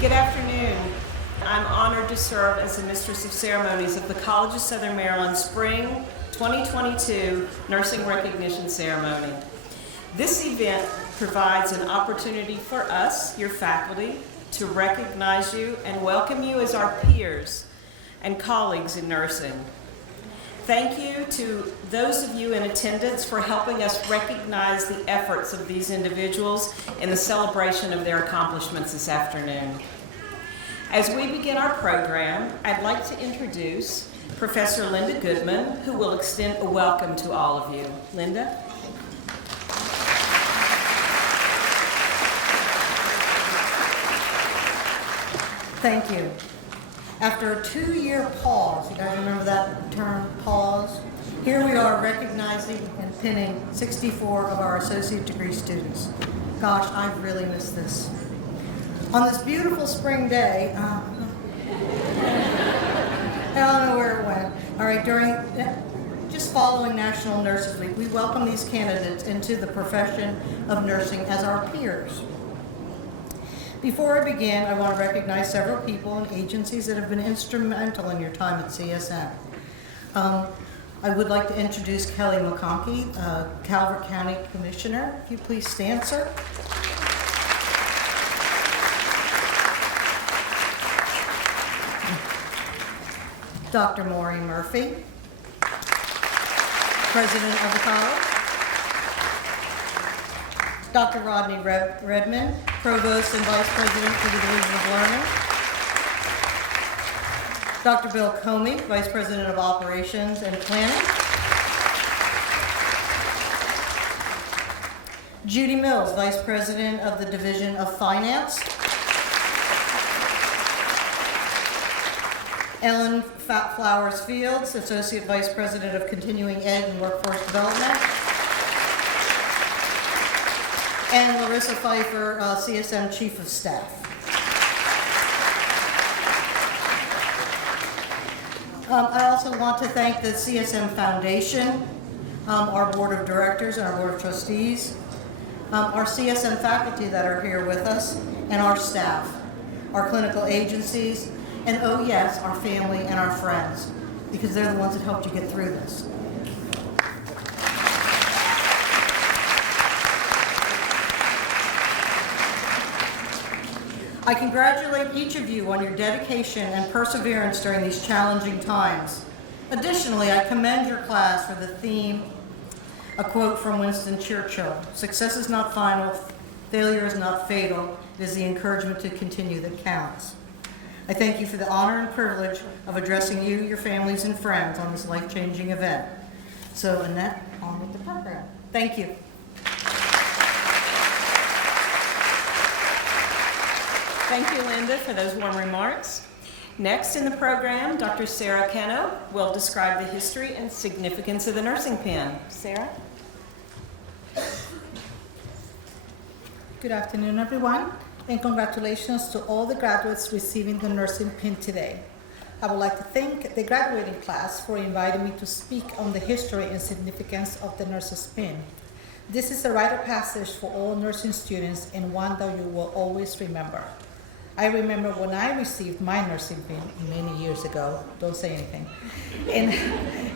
Good afternoon. I'm honored to serve as the Mistress of Ceremonies of the College of Southern Maryland Spring 2022 Nursing Recognition Ceremony. This event provides an opportunity for us, your faculty, to recognize you and welcome you as our peers and colleagues in nursing. Thank you to those of you in attendance for helping us recognize the efforts of these individuals in the celebration of their accomplishments this afternoon. As we begin our program, I'd like to introduce Professor Linda Goodman, who will extend a welcome to all of you. Linda? Thank you. After a 2-year pause, you guys remember that term, pause? Here we are recognizing and pinning 64 of our associate degree students. Gosh, I've really missed this. On this beautiful spring day, I don't know where it went. All right, just following National Nurses Week, we welcome these candidates into the profession of nursing as our peers. Before I begin, I want to recognize several people and agencies that have been instrumental in your time at CSM. I would like to introduce Kelly McConkey, Calvert County Commissioner. If you please stand, sir. Dr. Maureen Murphy, President of the college. Dr. Rodney Redmond, Provost and Vice President for the Division of Learning. Dr. Bill Comey, Vice President of Operations and Planning. Judy Mills, Vice President of the Division of Finance. Ellen Flowers Fields, Associate Vice President of Continuing Ed and Workforce Development. And Larissa Pfeiffer, CSM Chief of Staff. I also want to thank the CSM Foundation, our Board of Directors and our Board of Trustees, our CSM faculty that are here with us, and our staff, our clinical agencies, and oh yes, our family and our friends, because they're the ones that helped you get through this. I congratulate each of you on your dedication and perseverance during these challenging times. Additionally, I commend your class for the theme, a quote from Winston Churchill: "Success is not final, failure is not fatal, it is the encouragement to continue that counts." I thank you for the honor and privilege of addressing you, your families, and friends on this life-changing event. So, Annette, on with the program. Thank you. Thank you, Linda, for those warm remarks. Next in the program, Dr. Sarah Keno will describe the history and significance of the nursing pin. Sarah? Good afternoon, everyone, and congratulations to all the graduates receiving the nursing pin today. I would like to thank the graduating class for inviting me to speak on the history and significance of the nurse's pin. This is a rite of passage for all nursing students and one that you will always remember. I remember when I received my nursing pin many years ago, don't say anything,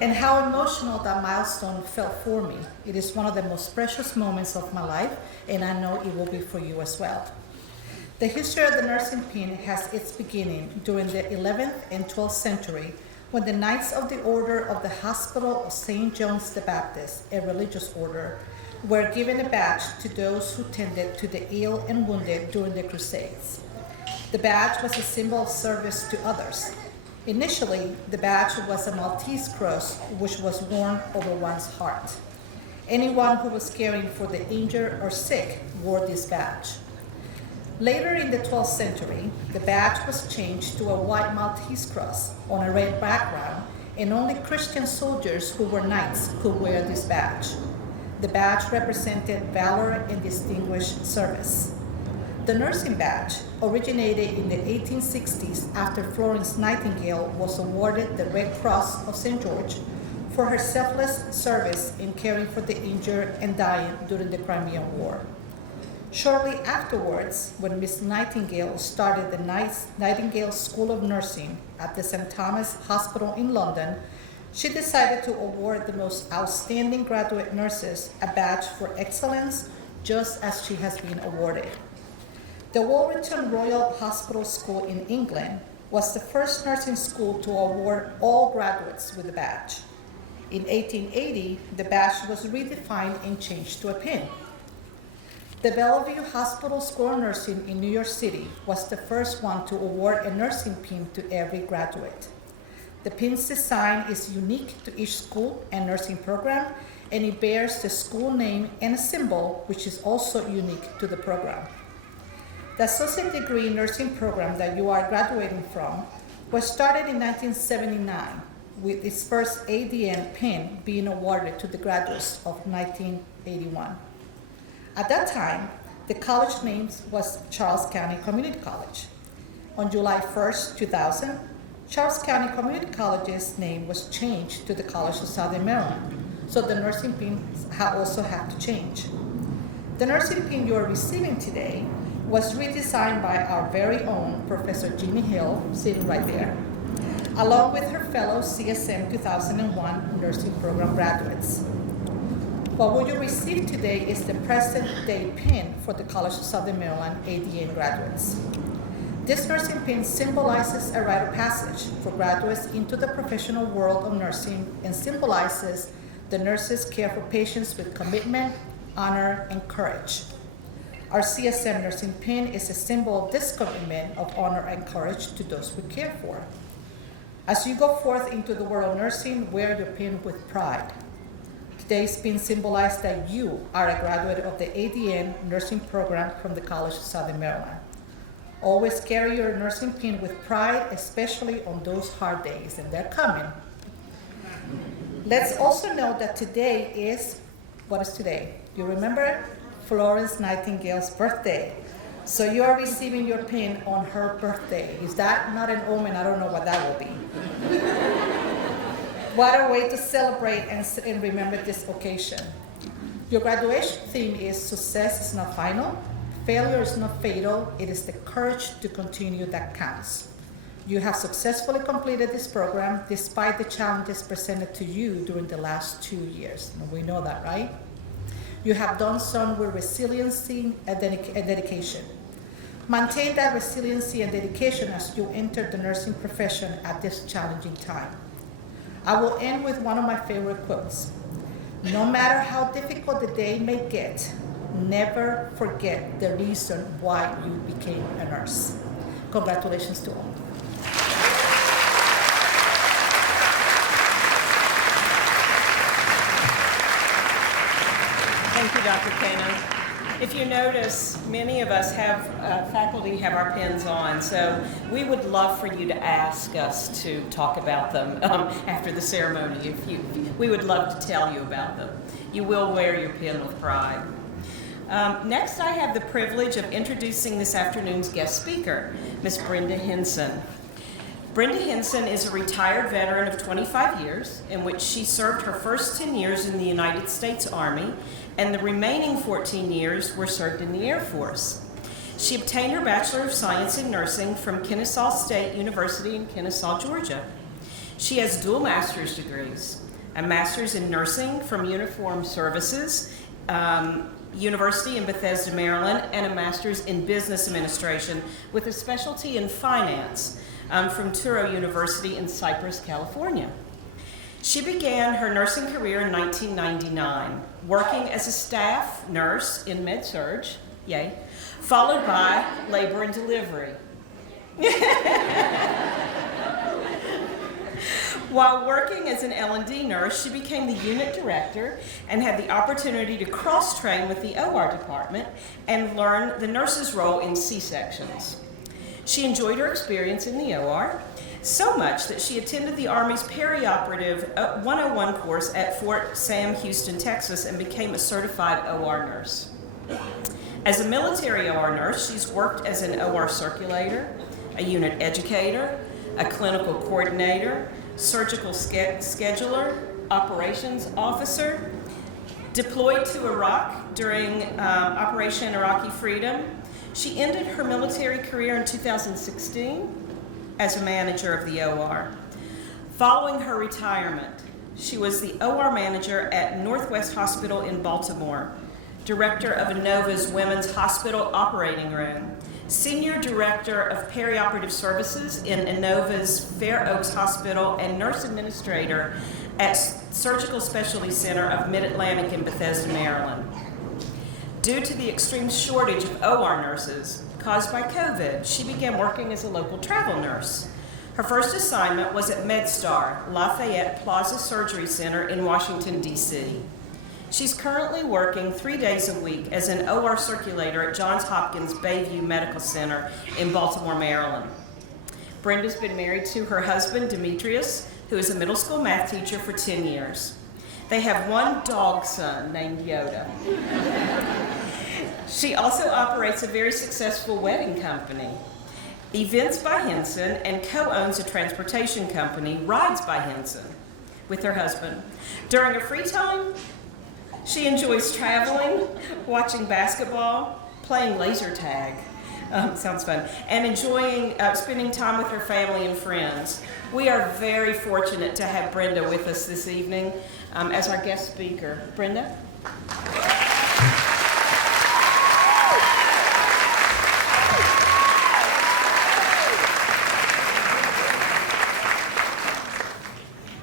and how emotional that milestone felt for me. It is one of the most precious moments of my life, and I know it will be for you as well. The history of the nursing pin has its beginning during the 11th and 12th century, when the Knights of the Order of the Hospital of St. John the Baptist, a religious order, were given a badge to those who tended to the ill and wounded during the Crusades. The badge was a symbol of service to others. Initially, the badge was a Maltese cross, which was worn over one's heart. Anyone who was caring for the injured or sick wore this badge. Later in the 12th century, the badge was changed to a white Maltese cross on a red background, and only Christian soldiers who were knights could wear this badge. The badge represented valor and distinguished service. The nursing badge originated in the 1860s after Florence Nightingale was awarded the Red Cross of St. George for her selfless service in caring for the injured and dying during the Crimean War. Shortly afterwards, when Miss Nightingale started the Nightingale School of Nursing at the St. Thomas Hospital in London, she decided to award the most outstanding graduate nurses a badge for excellence, just as she has been awarded. The Warrington Royal Hospital School in England was the first nursing school to award all graduates with a badge. In 1880, the badge was redefined and changed to a pin. The Bellevue Hospital School of Nursing in New York City was the first one to award a nursing pin to every graduate. The pin's design is unique to each school and nursing program, and it bears the school name and a symbol, which is also unique to the program. The associate degree nursing program that you are graduating from was started in 1979, with its first ADN pin being awarded to the graduates of 1981. At that time, the college name was Charles County Community College. On July 1st, 2000, Charles County Community College's name was changed to the College of Southern Maryland, so the nursing pin also had to change. The nursing pin you are receiving today was redesigned by our very own Professor Jimmy Hill, sitting right there, along with her fellow CSM 2001 nursing program graduates. What you receive today is the present day pin for the College of Southern Maryland ADN graduates. This nursing pin symbolizes a rite of passage for graduates into the professional world of nursing and symbolizes the nurses' care for patients with commitment, honor, and courage. Our CSM nursing pin is a symbol of this commitment of honor and courage to those we care for. As you go forth into the world of nursing, wear your pin with pride. Today's pin symbolizes that you are a graduate of the ADN nursing program from the College of Southern Maryland. Always carry your nursing pin with pride, especially on those hard days, and they're coming. Let's also note that today is, what is today? You remember? Florence Nightingale's birthday. So you are receiving your pin on her birthday. Is that not an omen? I don't know what that will be. What a way to celebrate and remember this occasion. Your graduation theme is success is not final, failure is not fatal, it is the courage to continue that counts. You have successfully completed this program despite the challenges presented to you during the last 2 years. And we know that, right? You have done so with resiliency and dedication. Maintain that resiliency and dedication as you enter the nursing profession at this challenging time. I will end with one of my favorite quotes. No matter how difficult the day may get, never forget the reason why you became a nurse. Congratulations to all. Thank you, Dr. Kano. If you notice, many of us have, faculty have our pins on, so we would love for you to ask us to talk about them after the ceremony. We would love to tell you about them. You will wear your pin with pride. Next, I have the privilege of introducing this afternoon's guest speaker, Ms. Brenda Henson. Brenda Henson is a retired veteran of 25 years, in which she served her first 10 years in the United States Army, and the remaining 14 years were served in the Air Force. She obtained her Bachelor of Science in Nursing from Kennesaw State University in Kennesaw, Georgia. She has dual master's degrees, a master's in nursing from Uniformed Services University in Bethesda, Maryland, and a master's in business administration with a specialty in finance from Touro University in Cypress, California. She began her nursing career in 1999, working as a staff nurse in Med-Surg, yay, followed by labor and delivery. While working as an L&D nurse, she became the unit director and had the opportunity to cross-train with the OR department and learn the nurse's role in C-sections. She enjoyed her experience in the OR so much that she attended the Army's Perioperative 101 course at Fort Sam Houston, Texas, and became a certified OR nurse. As a military OR nurse, she's worked as an OR circulator, a unit educator, a clinical coordinator, surgical scheduler, operations officer, Deployed to Iraq during Operation Iraqi Freedom, she ended her military career in 2016 as a manager of the OR. Following her retirement, she was the OR manager at Northwest Hospital in Baltimore, director of Inova's Women's Hospital Operating Room, senior director of perioperative services in Inova's Fair Oaks Hospital, and nurse administrator at Surgical Specialty Center of Mid-Atlantic in Bethesda, Maryland. Due to the extreme shortage of OR nurses caused by COVID, she began working as a local travel nurse. Her first assignment was at MedStar, Lafayette Plaza Surgery Center in Washington, D.C. She's currently working 3 days a week as an OR circulator at Johns Hopkins Bayview Medical Center in Baltimore, Maryland. Brenda's been married to her husband, Demetrius, who is a middle school math teacher for 10 years. They have one dog son named Yoda. She also operates a very successful wedding company, Events by Henson, and co-owns a transportation company, Rides by Henson, with her husband. During her free time, she enjoys traveling, watching basketball, playing laser tag, sounds fun, and enjoying spending time with her family and friends. We are very fortunate to have Brenda with us this evening as our guest speaker. Brenda?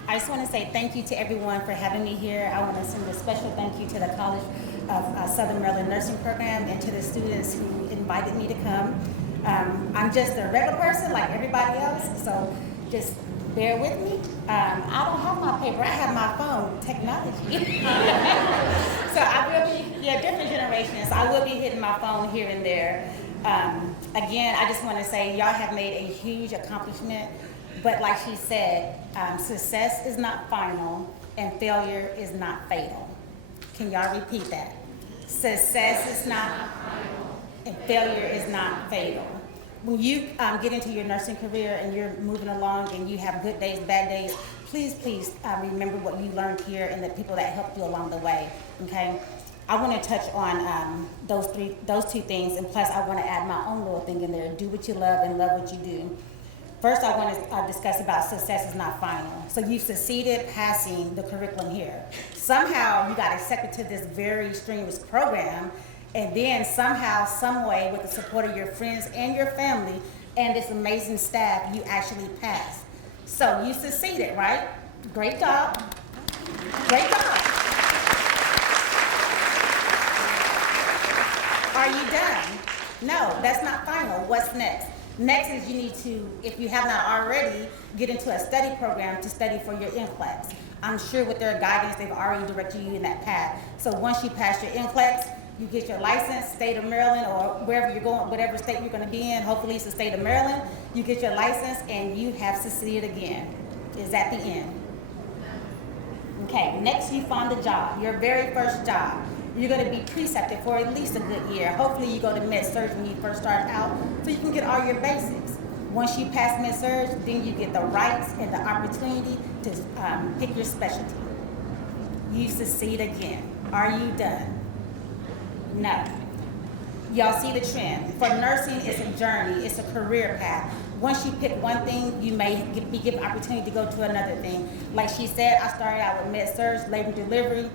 I just want to say thank you to everyone for having me here. I want to send a special thank you to the College of Southern Maryland Nursing Program and to the students who invited me to come. I'm just a regular person like everybody else, so just bear with me. I don't have my paper, I have my phone, technology. So I will be, different generations, so I will be hitting my phone here and there. Again, I just want to say y'all have made a huge accomplishment. But like she said, success is not final and failure is not fatal. Can y'all repeat that? Success is not final and failure is not fatal. When you get into your nursing career and you're moving along and you have good days, bad days, please remember what you learned here and the people that helped you along the way, okay? I want to touch on those two things, and plus I want to add my own little thing in there. Do what you love and love what you do. First, I want to discuss about success is not final. So you've succeeded passing the curriculum here. Somehow you got accepted to this very strenuous program, and then somehow, some way, with the support of your friends and your family and this amazing staff, you actually passed. So you succeeded, right? Great job. Great job. Are you done? No, that's not final. What's next? Next is you need to, if you have not already, get into a study program to study for your NCLEX. I'm sure with their guidance, they've already directed you in that path. So once you pass your NCLEX, you get your license, state of Maryland, or wherever you're going, whatever state you're going to be in, hopefully it's the state of Maryland, you get your license and you have succeeded again. Is that the end? Okay, next you find a job, your very first job. You're going to be precepted for at least a good year. Hopefully you go to med-surg when you first start out so you can get all your basics. Once you pass med-surg, then you get the rights and the opportunity to pick your specialty. You succeed again. Are you done? No. Y'all see the trend. For nursing, it's a journey. It's a career path. Once you pick one thing, you may be given opportunity to go to another thing. Like she said, I started out with med-surg, labor and delivery.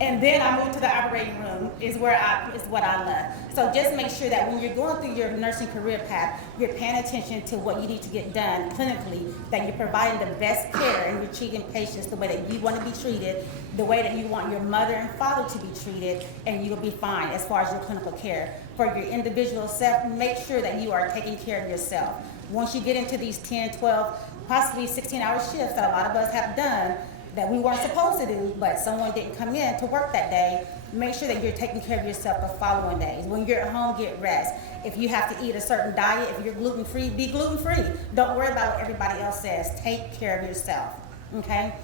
And then I moved to the operating room, is what I love. So just make sure that when you're going through your nursing career path, you're paying attention to what you need to get done clinically, that you're providing the best care and you're treating patients the way that you want to be treated, the way that you want your mother and father to be treated, and you'll be fine as far as your clinical care. For your individual self, make sure that you are taking care of yourself. Once you get into these 10, 12, possibly 16-hour shifts that a lot of us have done, that we weren't supposed to do, but someone didn't come in to work that day, make sure that you're taking care of yourself the following days. When you're at home, get rest. If you have to eat a certain diet, if you're gluten-free, be gluten-free. Don't worry about what everybody else says. Take care of yourself, okay?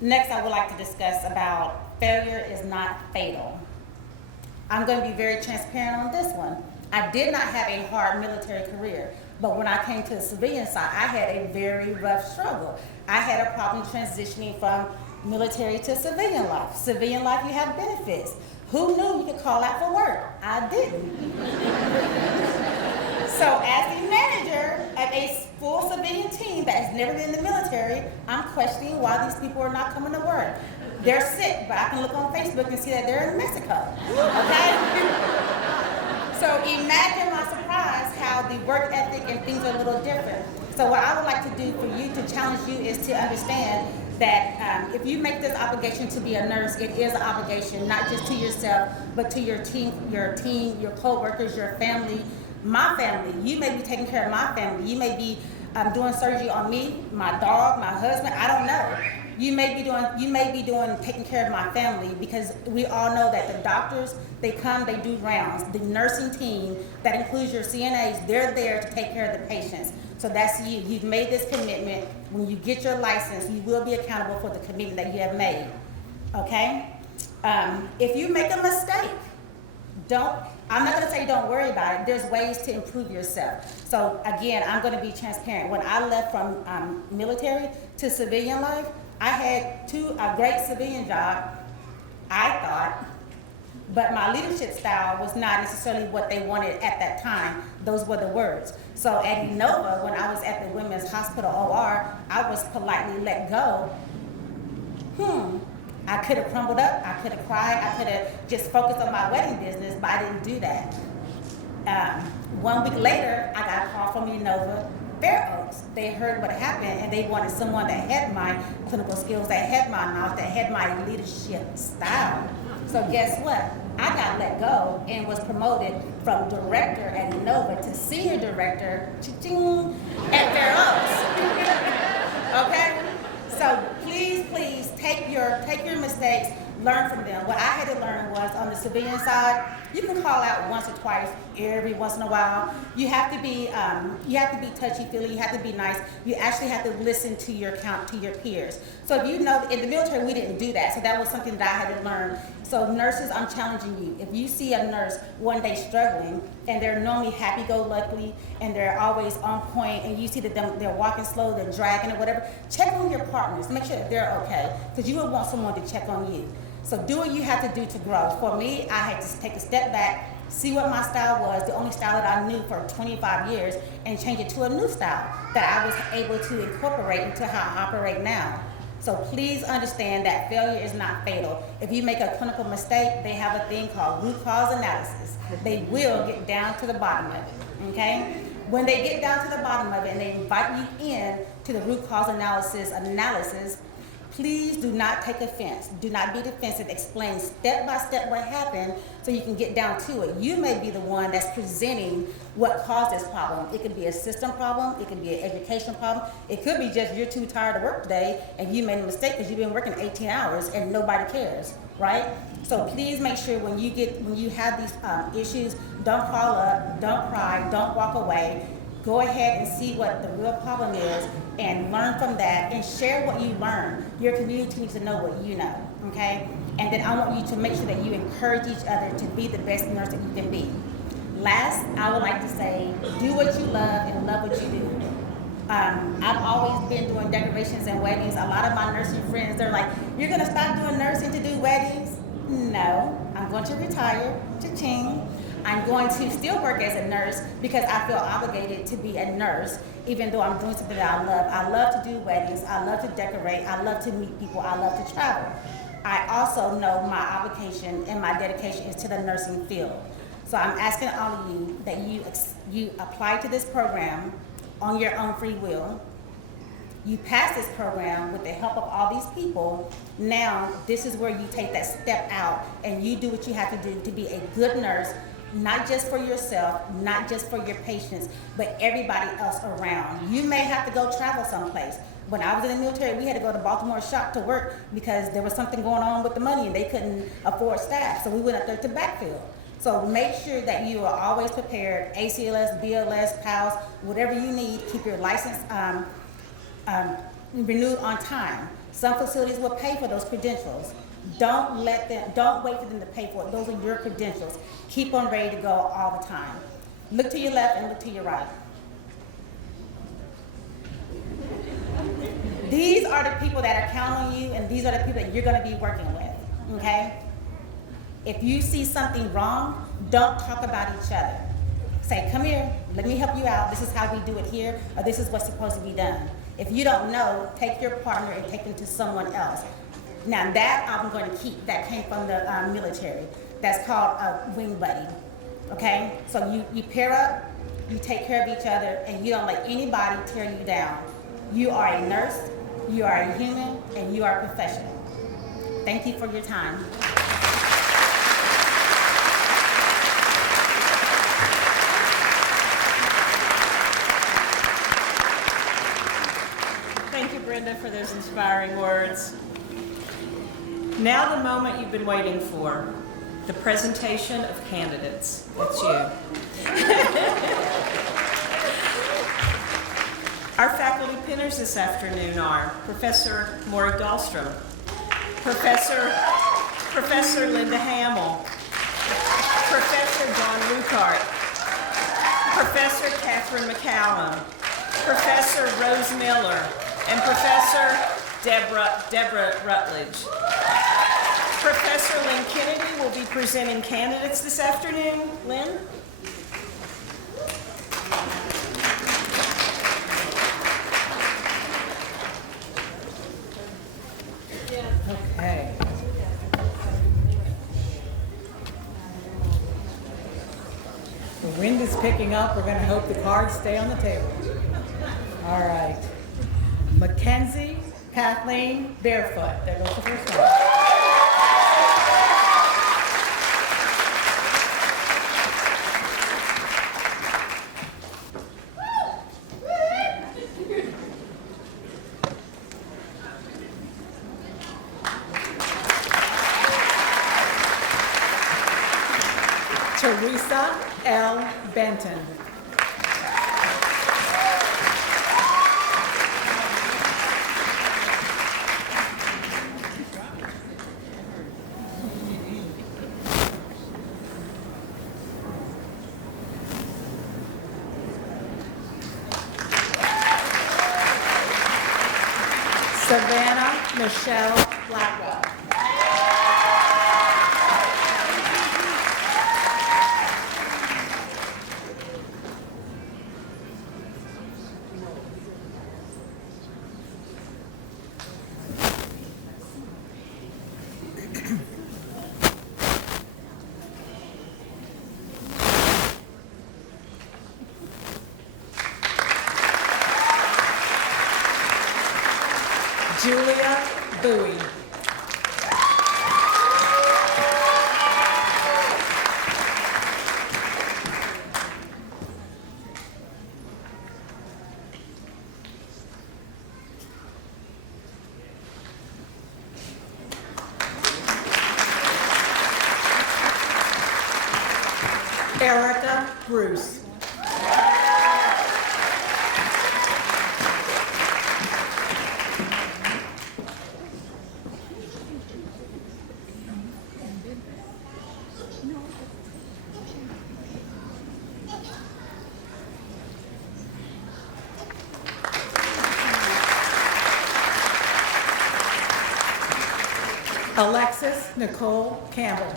Next, I would like to discuss about failure is not fatal. I'm going to be very transparent on this one. I did not have a hard military career. But when I came to the civilian side, I had a very rough struggle. I had a problem transitioning from Military to civilian life. Civilian life, you have benefits. Who knew you could call out for work? I didn't. So as the manager of a full civilian team that has never been in the military, I'm questioning why these people are not coming to work. They're sick, but I can look on Facebook and see that they're in Mexico, okay? So imagine my surprise how the work ethic and things are a little different. So what I would like to do for you, to challenge you, is to understand that if you make this obligation to be a nurse, it is an obligation, not just to yourself, but to your team, your co-workers, your family, my family. You may be taking care of my family. You may be doing surgery on me, my dog, my husband, I don't know. You may be doing taking care of my family, because we all know that the doctors, they come, they do rounds. The nursing team, that includes your CNAs, they're there to take care of the patients. So that's you. You've made this commitment. When you get your license, you will be accountable for the commitment that you have made, okay? If you make a mistake, I'm not gonna say don't worry about it. There's ways to improve yourself. So again, I'm gonna be transparent. When I left from military to civilian life, I had a great civilian job, I thought, but my leadership style was not necessarily what they wanted at that time. Those were the words. So at Inova, when I was at the Women's Hospital OR, I was politely let go. I could have crumbled up, I could have cried, I could have just focused on my wedding business, but I didn't do that. 1 week later, I got a call from Inova Fair Oaks. They heard what happened, and they wanted someone that had my clinical skills, that had my knowledge, that had my leadership style. So guess what? I got let go and was promoted from director at Inova to senior director at Fair Oaks. Okay? So please take your mistakes, learn from them. What I had to learn was, on the civilian side, you can call out once or twice every once in a while. You have to be touchy-feely. You have to be nice. You actually have to listen to your peers. So if you know, in the military we didn't do that, so that was something that I had to learn. So nurses, I'm challenging you. If you see a nurse one day struggling, and they're normally happy-go-lucky, and they're always on point, and you see that they're walking slow, they're dragging or whatever, check on your partners. Make sure that they're okay, because you would want someone to check on you. So do what you have to do to grow. For me, I had to take a step back, see what my style was, the only style that I knew for 25 years, and change it to a new style that I was able to incorporate into how I operate now. So please understand that failure is not fatal. If you make a clinical mistake, they have a thing called root cause analysis. They will get down to the bottom of it, okay? When they get down to the bottom of it and they invite you in to the root cause analysis, please do not take offense. Do not be defensive. Explain step by step what happened so you can get down to it. You may be the one that's presenting what caused this problem. It could be a system problem. It could be an education problem. It could be just you're too tired to work today and you made a mistake because you've been working 18 hours and nobody cares, right? So please make sure when you have these issues, don't crawl up, don't cry, don't walk away. Go ahead and see what the real problem is and learn from that and share what you learn. Your community needs to know what you know, okay? And then I want you to make sure that you encourage each other to be the best nurse that you can be. Last, I would like to say, do what you love and love what you do. I've always been doing decorations and weddings. A lot of my nursing friends, they're like, you're gonna stop doing nursing to do weddings? No, I'm going to retire, cha-ching. I'm going to still work as a nurse because I feel obligated to be a nurse, even though I'm doing something that I love. I love to do weddings, I love to decorate, I love to meet people, I love to travel. I also know my obligation and my dedication is to the nursing field. So I'm asking all of you that you apply to this program on your own free will. You pass this program with the help of all these people. Now, this is where you take that step out and you do what you have to do to be a good nurse, not just for yourself, not just for your patients, but everybody else around. You may have to go travel someplace. When I was in the military, we had to go to Baltimore Shop to work because there was something going on with the money and they couldn't afford staff. So we went up there to backfill. So make sure that you are always prepared, ACLS, BLS, PALS, whatever you need, keep your license renewed on time. Some facilities will pay for those credentials. Don't wait for them to pay for it. Those are your credentials. Keep on ready to go all the time. Look to your left and look to your right. These are the people that are counting on you, and these are the people that you're going to be working with, okay? If you see something wrong, don't talk about each other. Say, come here, let me help you out. This is how we do it here, or this is what's supposed to be done. If you don't know, take your partner and take them to someone else. Now that I'm going to keep, that came from the military. That's called a wing buddy, okay? So you pair up, you take care of each other, and you don't let anybody tear you down. You are a nurse, you are a human, and you are a professional. Thank you for your time. Thank you, Brenda, for those inspiring words. Now the moment you've been waiting for, the presentation of candidates. That's you. Our faculty pinners this afternoon are Professor Maury Dahlstrom, Professor Linda Hamill, Professor John Rucart, Professor Catherine McCallum, Professor Rose Miller, and Professor Deborah Rutledge. Professor Lynn Kennedy will be presenting candidates this afternoon. Lynn? Okay. The wind is picking up. We're going to hope the cards stay on the table. All right. Mackenzie Kathleen Barefoot. There goes the first one. Teresa L. Benton. Savannah Michelle Blackwell. Julia Bowie. Erica Bruce. Alexis Nicole Campbell.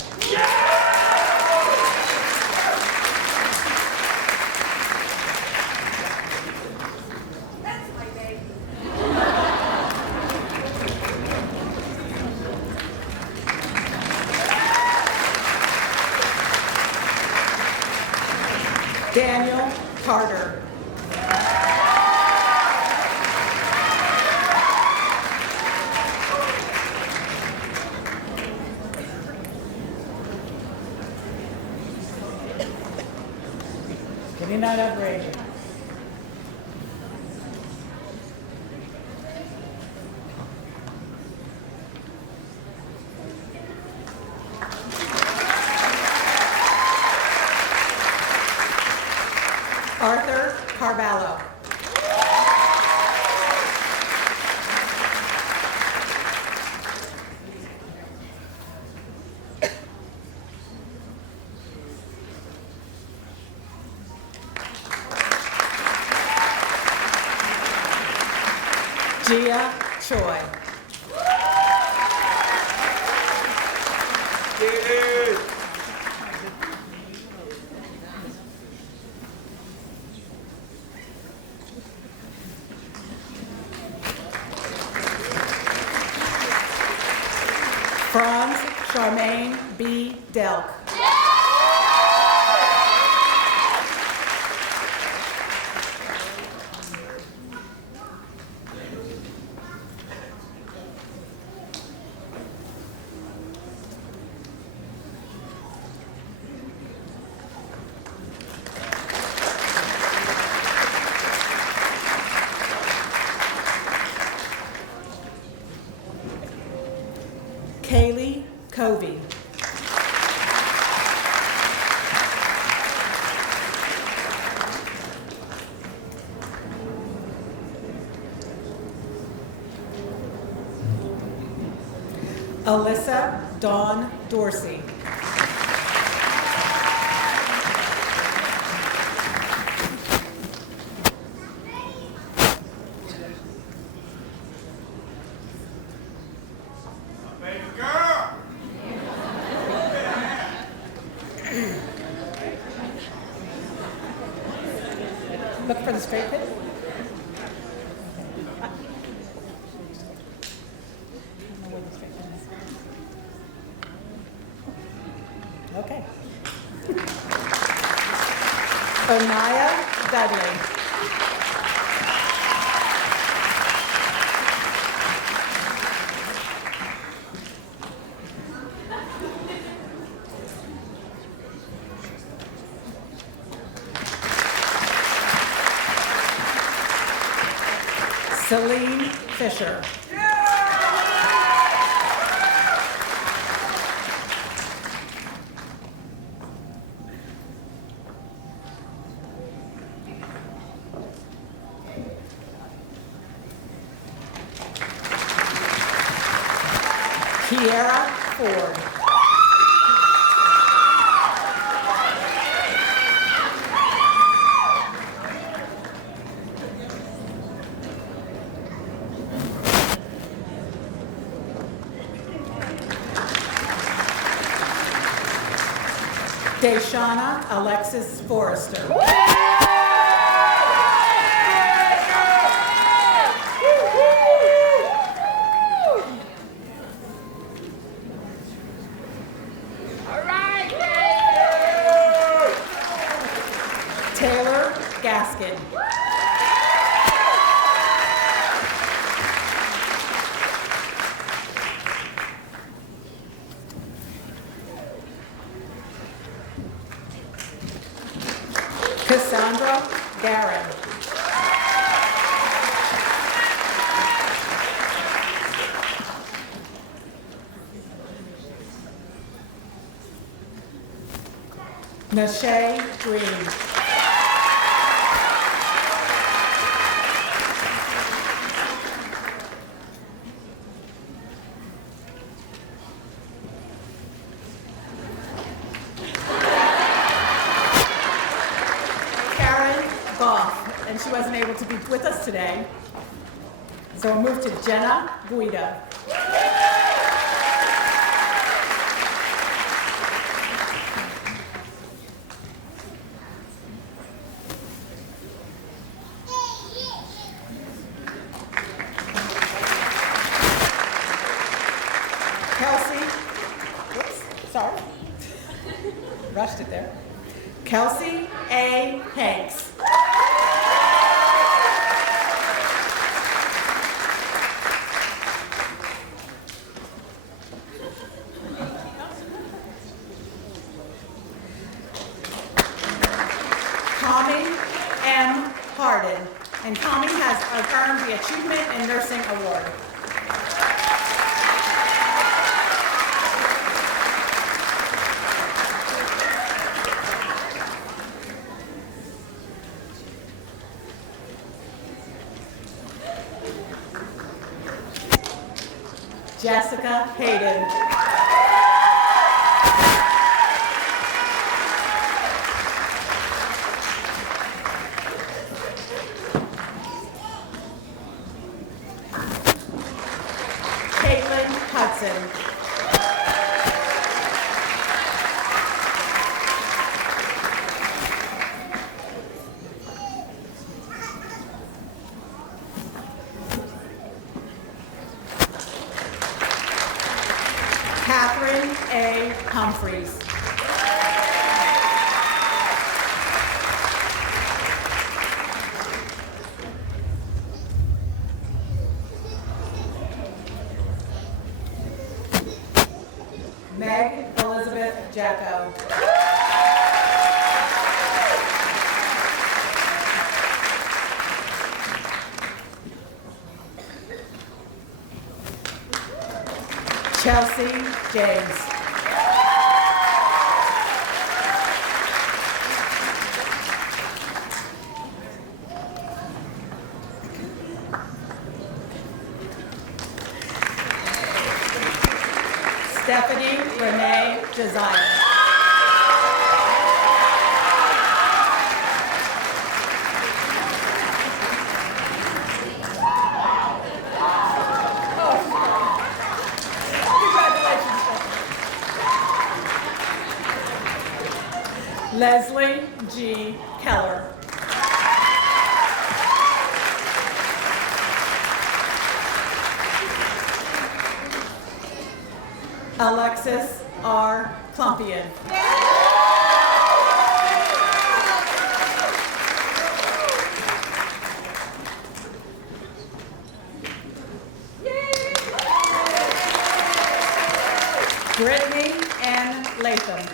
Daniel Carter. Getting that outrageous. Arthur Carvalho. Gia Choi. Franz Charmaine B. Delk. Kaylee Covey. Alyssa Dawn Dorsey. Look for the straight pin. Okay. Onaya Dudley. Celine Fisher. Kiera Ford. Deshana Alexis Forrester. Taylor Gaskin. Cassandra Garrett. Nashay Green. And she wasn't able to be with us today. So we'll move to Jenna Guida. Kelsey, whoops, sorry. Rushed it there. Kelsey A. Hanks. Tommy M. Harden, and Tommy has earned the Achievement in Nursing Award. Jessica Hayden. Humphreys. Meg Elizabeth Jacko. Chelsea James. Stephanie Renee Josiah. Leslie G. Keller. Alexis R. Klumpian. Brittany N. Latham.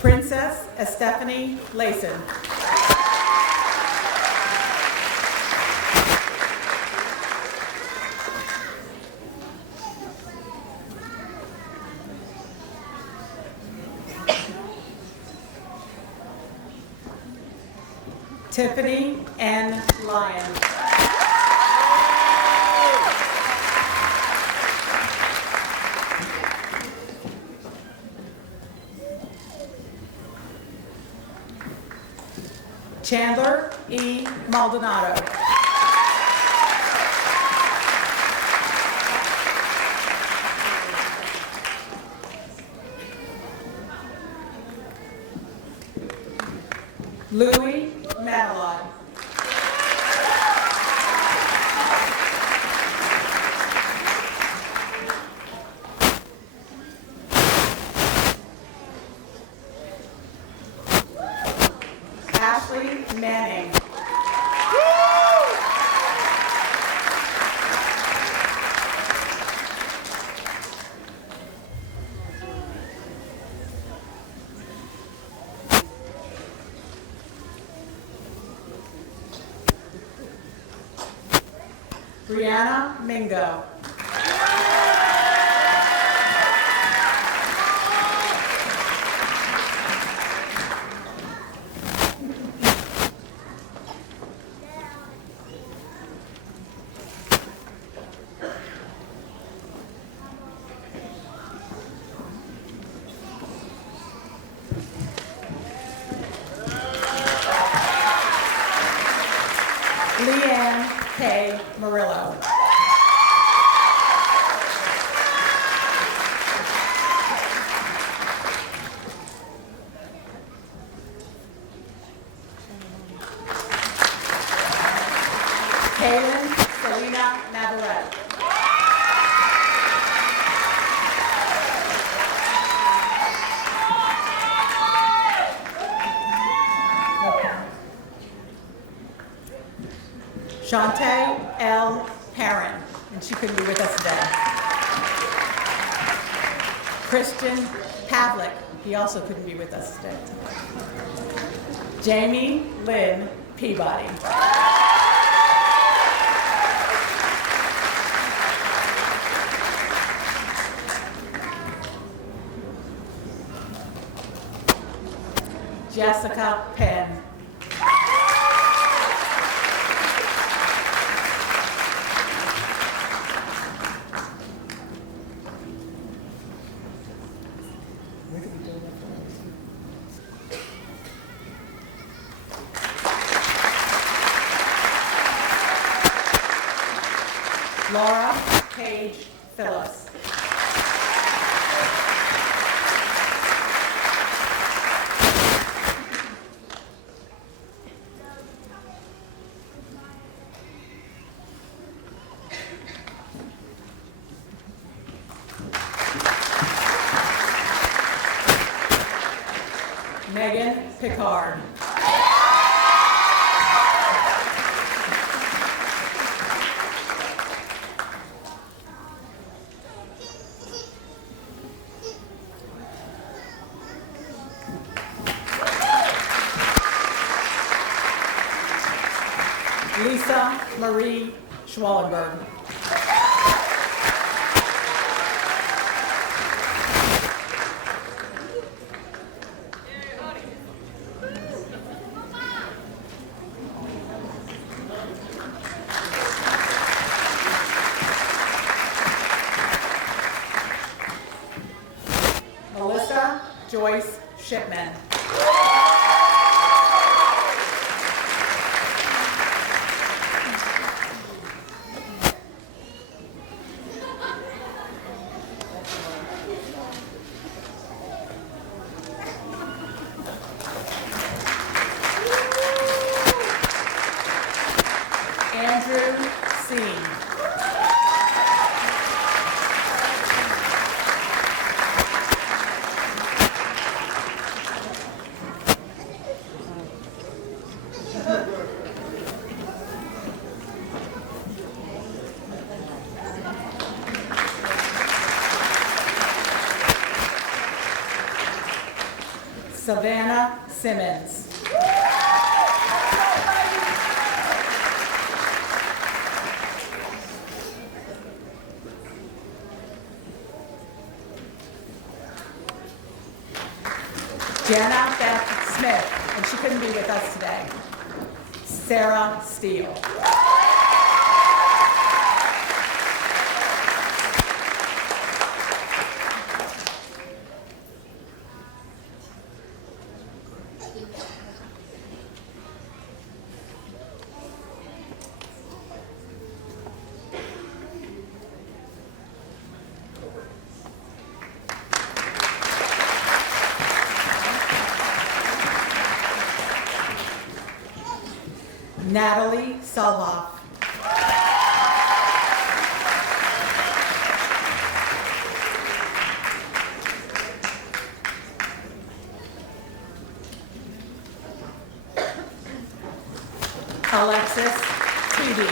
Princess Estefany Layson. Tiffany N. Lyon. Chandler E. Maldonado. Louis Madelon. Ashley Manning. Brianna Mingo. Leanne K. Murillo. Kaylin Selena Navarrete. Shantae L. Herron, and she couldn't be with us today. Christian Pavlik, he also couldn't be with us today. Jamie Lynn Peabody. Jessica Penn. Laura Paige Phillips. Picard. Lisa Marie Schwallenberg. Melissa Joyce Shipman. Andrew Seen. Savannah Simmons. Jana Beth Smith, and she couldn't be with us today. Sarah Steele. Natalie Solhoff. Alexis Tweedy.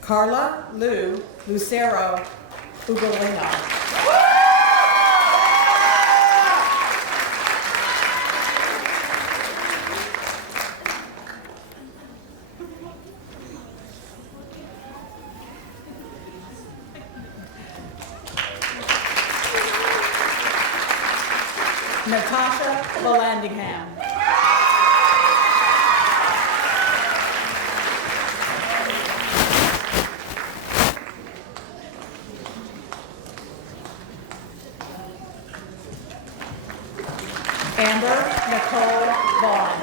Carla Lou Lucero Ugolino. Natasha Vallandigham. Amber Nicole Vaughn.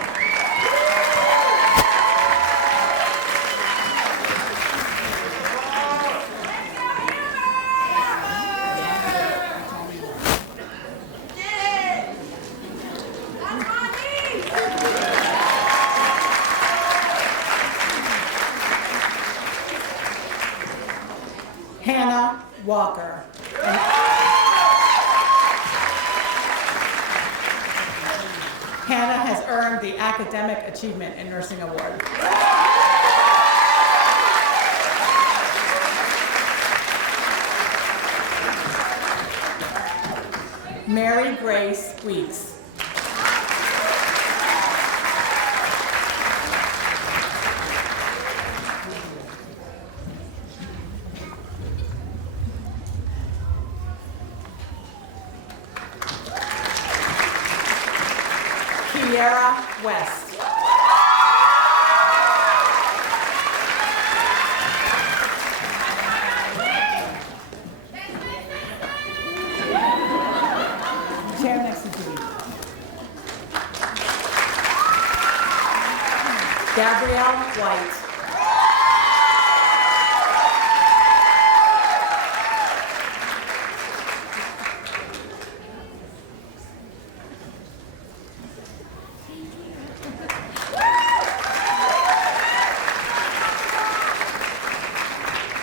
Hannah Walker. Hannah has earned the Academic Achievement in Nursing Award. Mary Grace Weeks. Kiera West. Chair next to Judy. Gabrielle White.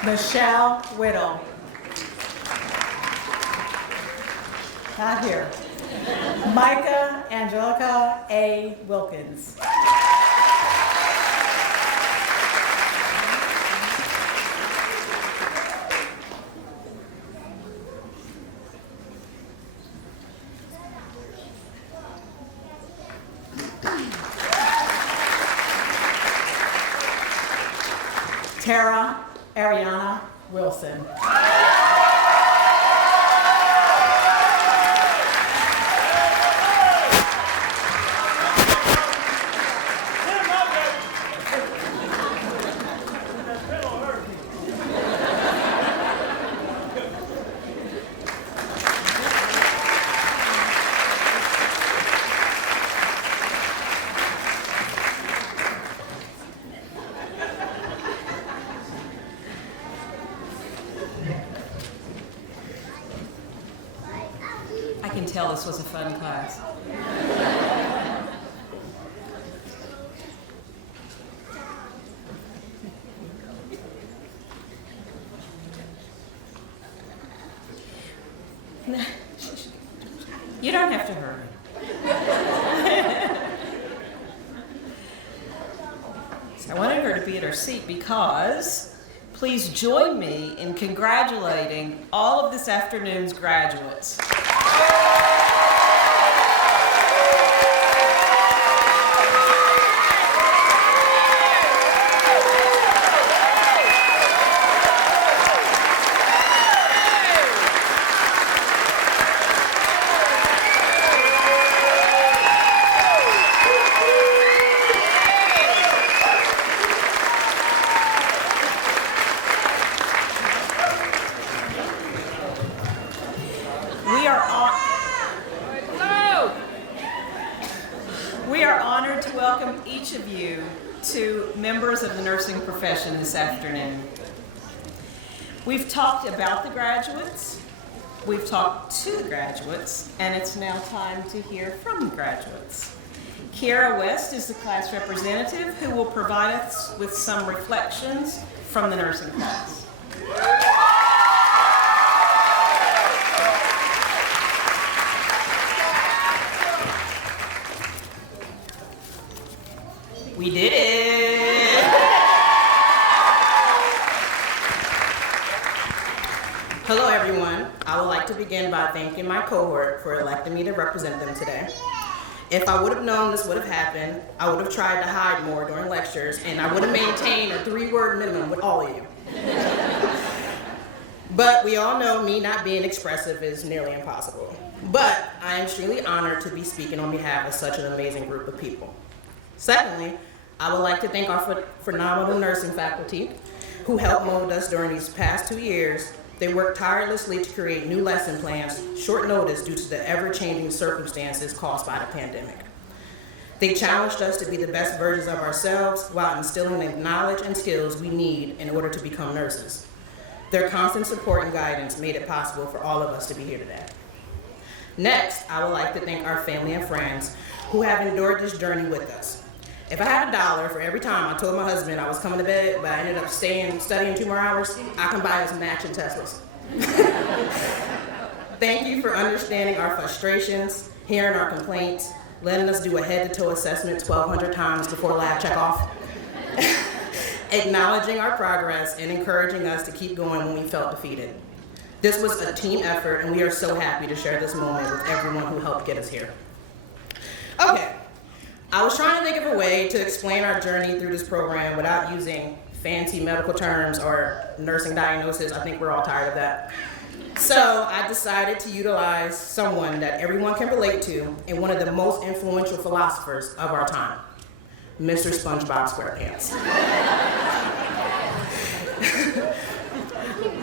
Michelle Whittle. Not here. Micah Angelica A. Wilkins. Tara Ariana Wilson. I can tell this was a fun class. You don't have to hurry. So I wanted her to be at her seat because please join me in congratulating all of this afternoon's graduates. We are honored to welcome each of you to members of the nursing profession this afternoon. We've talked about the graduates, we've talked to the graduates, and it's now time to hear from the graduates. Kiara West is the class representative who will provide us with some reflections from the nursing class. We did it! Hello everyone. I would like to begin by thanking my cohort for electing me to represent them today. If I would have known this would have happened, I would have tried to hide more during lectures and I would have maintained a 3-word minimum with all of you. But we all know me not being expressive is nearly impossible. But I am extremely honored to be speaking on behalf of such an amazing group of people. Secondly, I would like to thank our phenomenal nursing faculty who helped mold us during these past 2 years. They worked tirelessly to create new lesson plans, short notice due to the ever-changing circumstances caused by the pandemic. They challenged us to be the best versions of ourselves while instilling the knowledge and skills we need in order to become nurses. Their constant support and guidance made it possible for all of us to be here today. Next, I would like to thank our family and friends who have endured this journey with us. If I had $1 for every time I told my husband I was coming to bed, but I ended up studying 2 more hours, I can buy us matching Teslas. Thank you for understanding our frustrations, hearing our complaints, letting us do a head-to-toe assessment 1,200 times before lab check-off, acknowledging our progress, and encouraging us to keep going when we felt defeated. This was a team effort, and we are so happy to share this moment with everyone who helped get us here. Okay. I was trying to think of a way to explain our journey through this program without using fancy medical terms or nursing diagnosis. I think we're all tired of that. So I decided to utilize someone that everyone can relate to and one of the most influential philosophers of our time, Mr. SpongeBob SquarePants.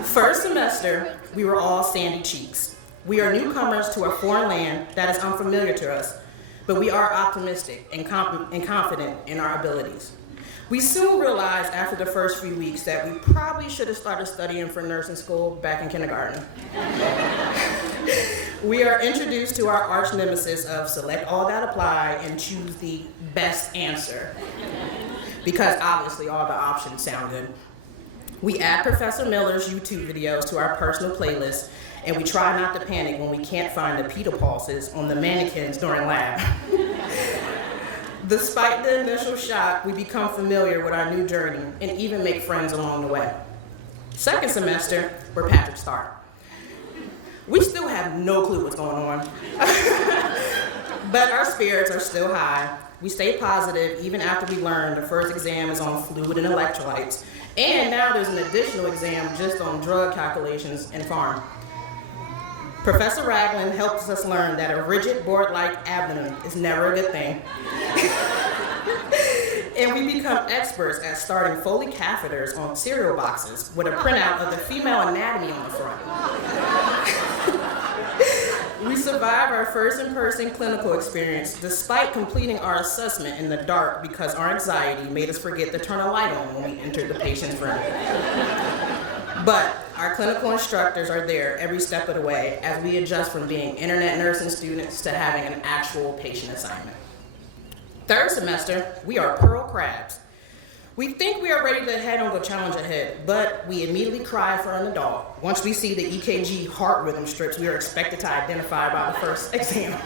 First semester, we were all sandy cheeks. We are newcomers to a foreign land that is unfamiliar to us, but we are optimistic and confident in our abilities. We soon realized after the first few weeks that we probably should have started studying for nursing school back in kindergarten. We are introduced to our arch nemesis of select all that apply and choose the best answer, because obviously all the options sound good. We add Professor Miller's YouTube videos to our personal playlist, and we try not to panic when we can't find the pita pulses on the mannequins during lab. Despite the initial shock, we become familiar with our new journey and even make friends along the way. Second semester, we're Patrick Starr. We still have no clue what's going on, but our spirits are still high. We stay positive even after we learn the first exam is on fluid and electrolytes, and now there's an additional exam just on drug calculations and pharm. Professor Ragland helps us learn that a rigid board-like abdomen is never a good thing. And we become experts at starting Foley catheters on cereal boxes with a printout of the female anatomy on the front. We survived our first in-person clinical experience despite completing our assessment in the dark because our anxiety made us forget to turn a light on when we entered the patient's room. But our clinical instructors are there every step of the way as we adjust from being internet nursing students to having an actual patient assignment. Third semester, we are pearl crabs. We think we are ready to head on the challenge ahead, but we immediately cry for an adult once we see the EKG heart rhythm strips we are expected to identify by the first exam.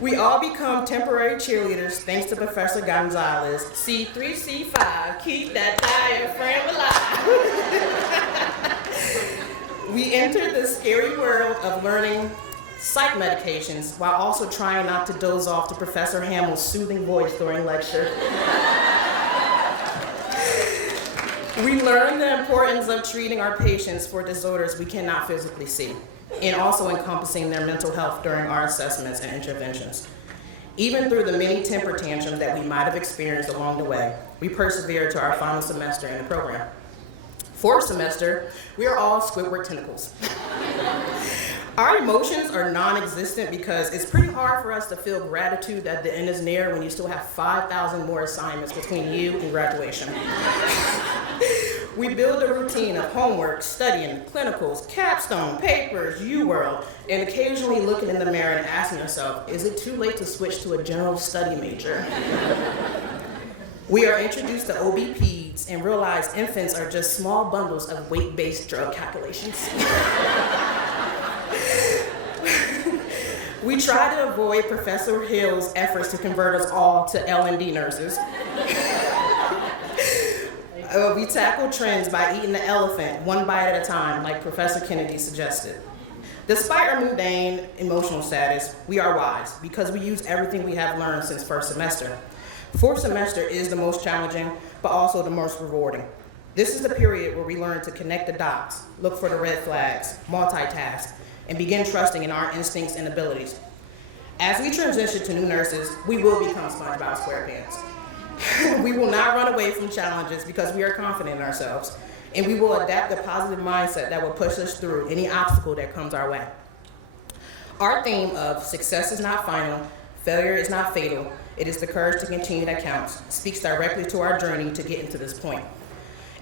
We all become temporary cheerleaders thanks to Professor Gonzalez. C3, C5, keep that diaphragm alive. We enter the scary world of learning psych medications while also trying not to doze off to Professor Hamill's soothing voice during lecture. We learn the importance of treating our patients for disorders we cannot physically see, and also encompassing their mental health during our assessments and interventions. Even through the many temper tantrums that we might have experienced along the way, we persevere to our final semester in the program. Fourth semester, we are all Squidward tentacles. Our emotions are non-existent because it's pretty hard for us to feel gratitude that the end is near when you still have 5,000 more assignments between you and graduation. We build a routine of homework, studying, clinicals, capstone, papers, UWorld, and occasionally looking in the mirror and asking yourself, is it too late to switch to a general study major? We are introduced to OB-PEDS and realize infants are just small bundles of weight-based drug calculations. We try to avoid Professor Hill's efforts to convert us all to L&D nurses. We tackle trends by eating the elephant one bite at a time, like Professor Kennedy suggested. Despite our mundane emotional status, we are wise because we use everything we have learned since first semester. Fourth semester is the most challenging, but also the most rewarding. This is the period where we learn to connect the dots, look for the red flags, multitask, and begin trusting in our instincts and abilities. As we transition to new nurses, we will become SpongeBob SquarePants. We will not run away from challenges because we are confident in ourselves, and we will adapt a positive mindset that will push us through any obstacle that comes our way. Our theme of success is not final, failure is not fatal, it is the courage to continue that counts speaks directly to our journey to getting to this point.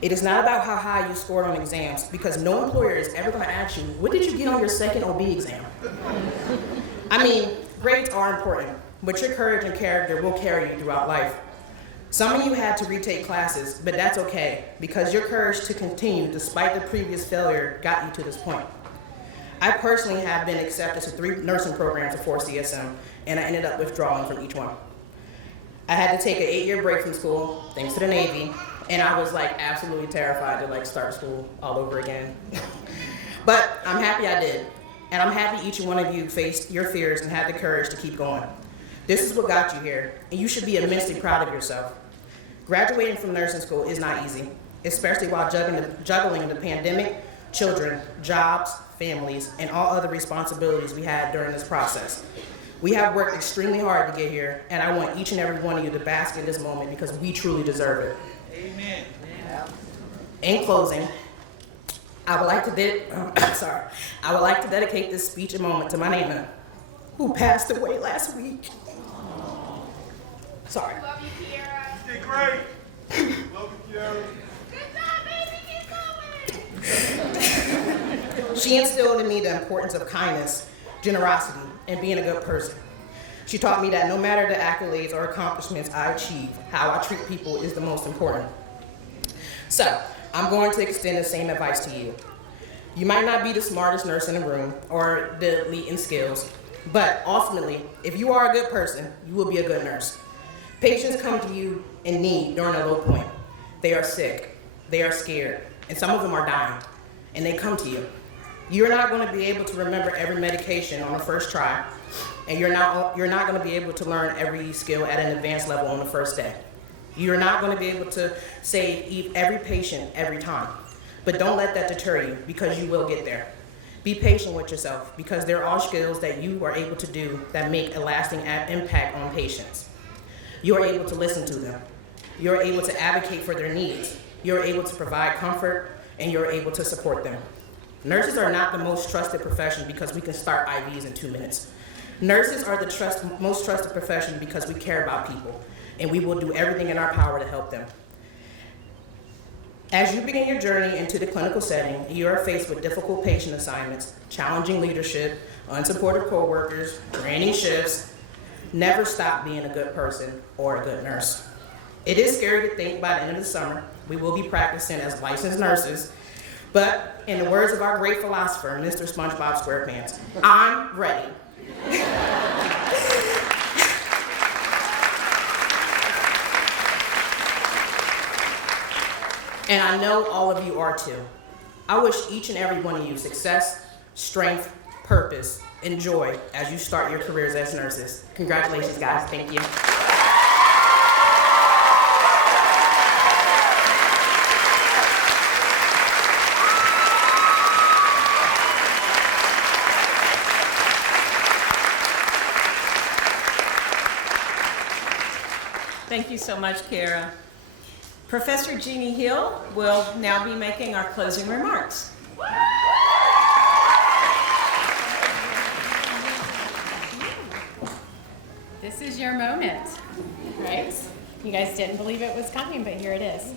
It is not about how high you scored on exams because no employer is ever going to ask you, what did you get on your second OB exam? I mean, grades are important, but your courage and character will carry you throughout life. Some of you had to retake classes, but that's okay because your courage to continue despite the previous failure got you to this point. I personally have been accepted to 3 nursing programs before CSM, and I ended up withdrawing from each one. I had to take an 8-year break from school, thanks to the Navy, and I was absolutely terrified to start school all over again. But I'm happy I did, and I'm happy each one of you faced your fears and had the courage to keep going. This is what got you here, and you should be immensely proud of yourself. Graduating from nursing school is not easy, especially while juggling the pandemic, children, jobs, families, and all other responsibilities we had during this process. We have worked extremely hard to get here, and I want each and every one of you to bask in this moment because we truly deserve it. Amen. In closing, I would like to dedicate this speech and moment to my nana, who passed away last week. Sorry. Love you, Kiara. You did great. Love you, Kiara. Good job, baby. Keep going. She instilled in me the importance of kindness, generosity, and being a good person. She taught me that no matter the accolades or accomplishments I achieve, how I treat people is the most important. So, I'm going to extend the same advice to you. You might not be the smartest nurse in the room or the elite in skills, but ultimately, if you are a good person, you will be a good nurse. Patients come to you in need during a low point. They are sick, they are scared, and some of them are dying, and they come to you. You're not going to be able to remember every medication on the first try, and you're not going to be able to learn every skill at an advanced level on the first day. You're not going to be able to save every patient every time. But don't let that deter you, because you will get there. Be patient with yourself, because there are skills that you are able to do that make a lasting impact on patients. You are able to listen to them. You're able to advocate for their needs. You're able to provide comfort, and you're able to support them. Nurses are not the most trusted profession because we can start IVs in 2 minutes. Nurses are the most trusted profession because we care about people, and we will do everything in our power to help them. As you begin your journey into the clinical setting, you are faced with difficult patient assignments, challenging leadership, unsupportive coworkers, draining shifts. Never stop being a good person or a good nurse. It is scary to think by the end of the summer, we will be practicing as licensed nurses, but in the words of our great philosopher, Mr. SpongeBob SquarePants, I'm ready. And I know all of you are too. I wish each and every one of you success, strength, purpose, and joy as you start your careers as nurses. Congratulations, guys. Thank you. Thank you so much, Kara. Professor Jeannie Hill will now be making our closing remarks. This is your moment, right? You guys didn't believe it was coming, but here it is.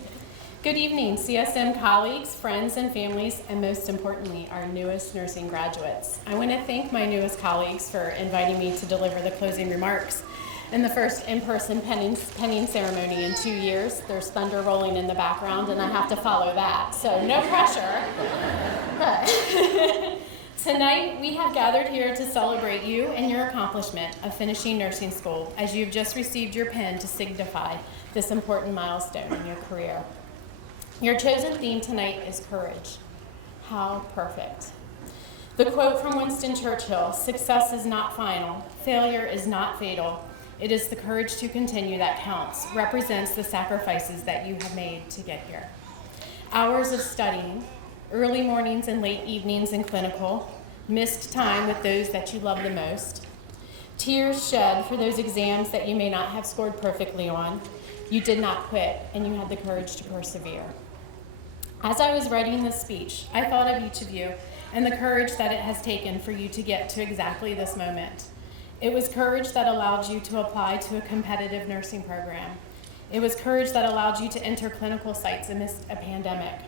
Good evening, CSM colleagues, friends, and families, and most importantly, our newest nursing graduates. I want to thank my newest colleagues for inviting me to deliver the closing remarks in the first in-person penning ceremony in 2 years. There's thunder rolling in the background, and I have to follow that, so no pressure. But tonight, we have gathered here to celebrate you and your accomplishment of finishing nursing school, as you've just received your pen to signify this important milestone in your career. Your chosen theme tonight is courage. How perfect. The quote from Winston Churchill, "Success is not final, failure is not fatal. It is the courage to continue that counts," represents the sacrifices that you have made to get here. Hours of studying, early mornings and late evenings in clinical, missed time with those that you love the most, tears shed for those exams that you may not have scored perfectly on. You did not quit, and you had the courage to persevere. As I was writing this speech, I thought of each of you and the courage that it has taken for you to get to exactly this moment. It was courage that allowed you to apply to a competitive nursing program. It was courage that allowed you to enter clinical sites amidst a pandemic.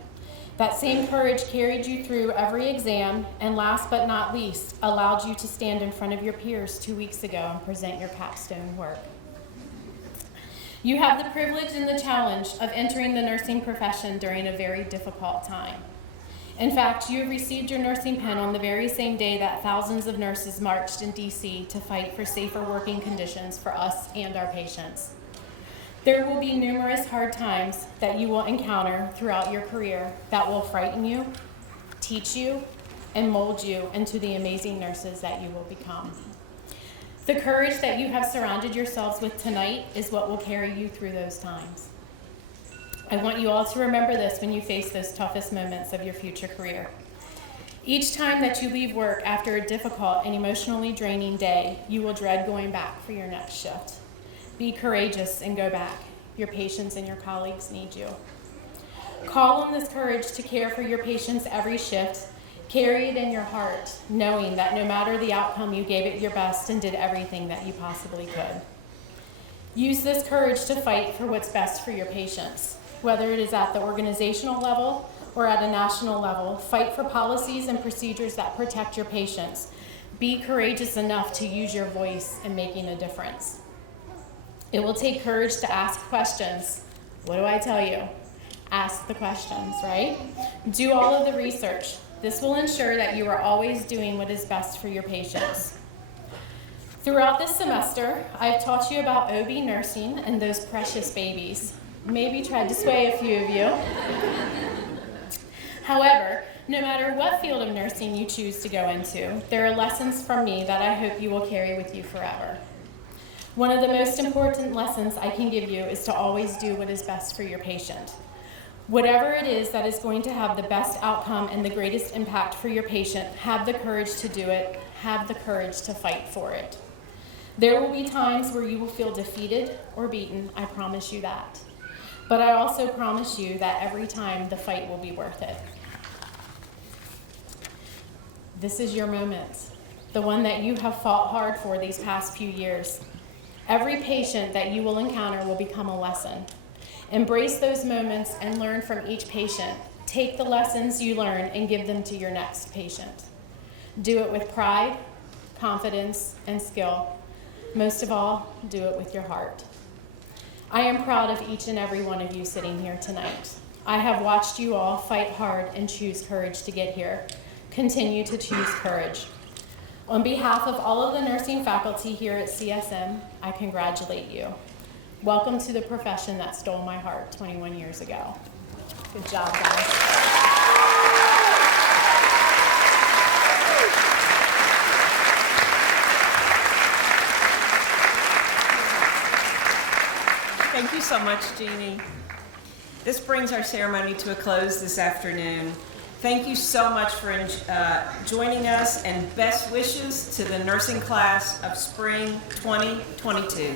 That same courage carried you through every exam, and last but not least, allowed you to stand in front of your peers 2 weeks ago and present your capstone work. You have the privilege and the challenge of entering the nursing profession during a very difficult time. In fact, you received your nursing pen on the very same day that thousands of nurses marched in DC to fight for safer working conditions for us and our patients. There will be numerous hard times that you will encounter throughout your career that will frighten you, teach you, and mold you into the amazing nurses that you will become. The courage that you have surrounded yourselves with tonight is what will carry you through those times. I want you all to remember this when you face those toughest moments of your future career. Each time that you leave work after a difficult and emotionally draining day, you will dread going back for your next shift. Be courageous and go back. Your patients and your colleagues need you. Call on this courage to care for your patients every shift. Carry it in your heart, knowing that no matter the outcome, you gave it your best and did everything that you possibly could. Use this courage to fight for what's best for your patients. Whether it is at the organizational level or at a national level, fight for policies and procedures that protect your patients. Be courageous enough to use your voice in making a difference. It will take courage to ask questions. What do I tell you? Ask the questions, right? Do all of the research. This will ensure that you are always doing what is best for your patients. Throughout this semester, I've taught you about OB nursing and those precious babies. Maybe tried to sway a few of you. However, no matter what field of nursing you choose to go into, there are lessons from me that I hope you will carry with you forever. One of the most important lessons I can give you is to always do what is best for your patient. Whatever it is that is going to have the best outcome and the greatest impact for your patient, have the courage to do it, have the courage to fight for it. There will be times where you will feel defeated or beaten, I promise you that. But I also promise you that every time the fight will be worth it. This is your moment, the one that you have fought hard for these past few years. Every patient that you will encounter will become a lesson. Embrace those moments and learn from each patient. Take the lessons you learn and give them to your next patient. Do it with pride, confidence, and skill. Most of all, do it with your heart. I am proud of each and every one of you sitting here tonight. I have watched you all fight hard and choose courage to get here. Continue to choose courage. On behalf of all of the nursing faculty here at CSM, I congratulate you. Welcome to the profession that stole my heart 21 years ago. Good job, guys. Thank you so much, Jeannie. This brings our ceremony to a close this afternoon. Thank you so much for joining us, and best wishes to the nursing class of spring 2022.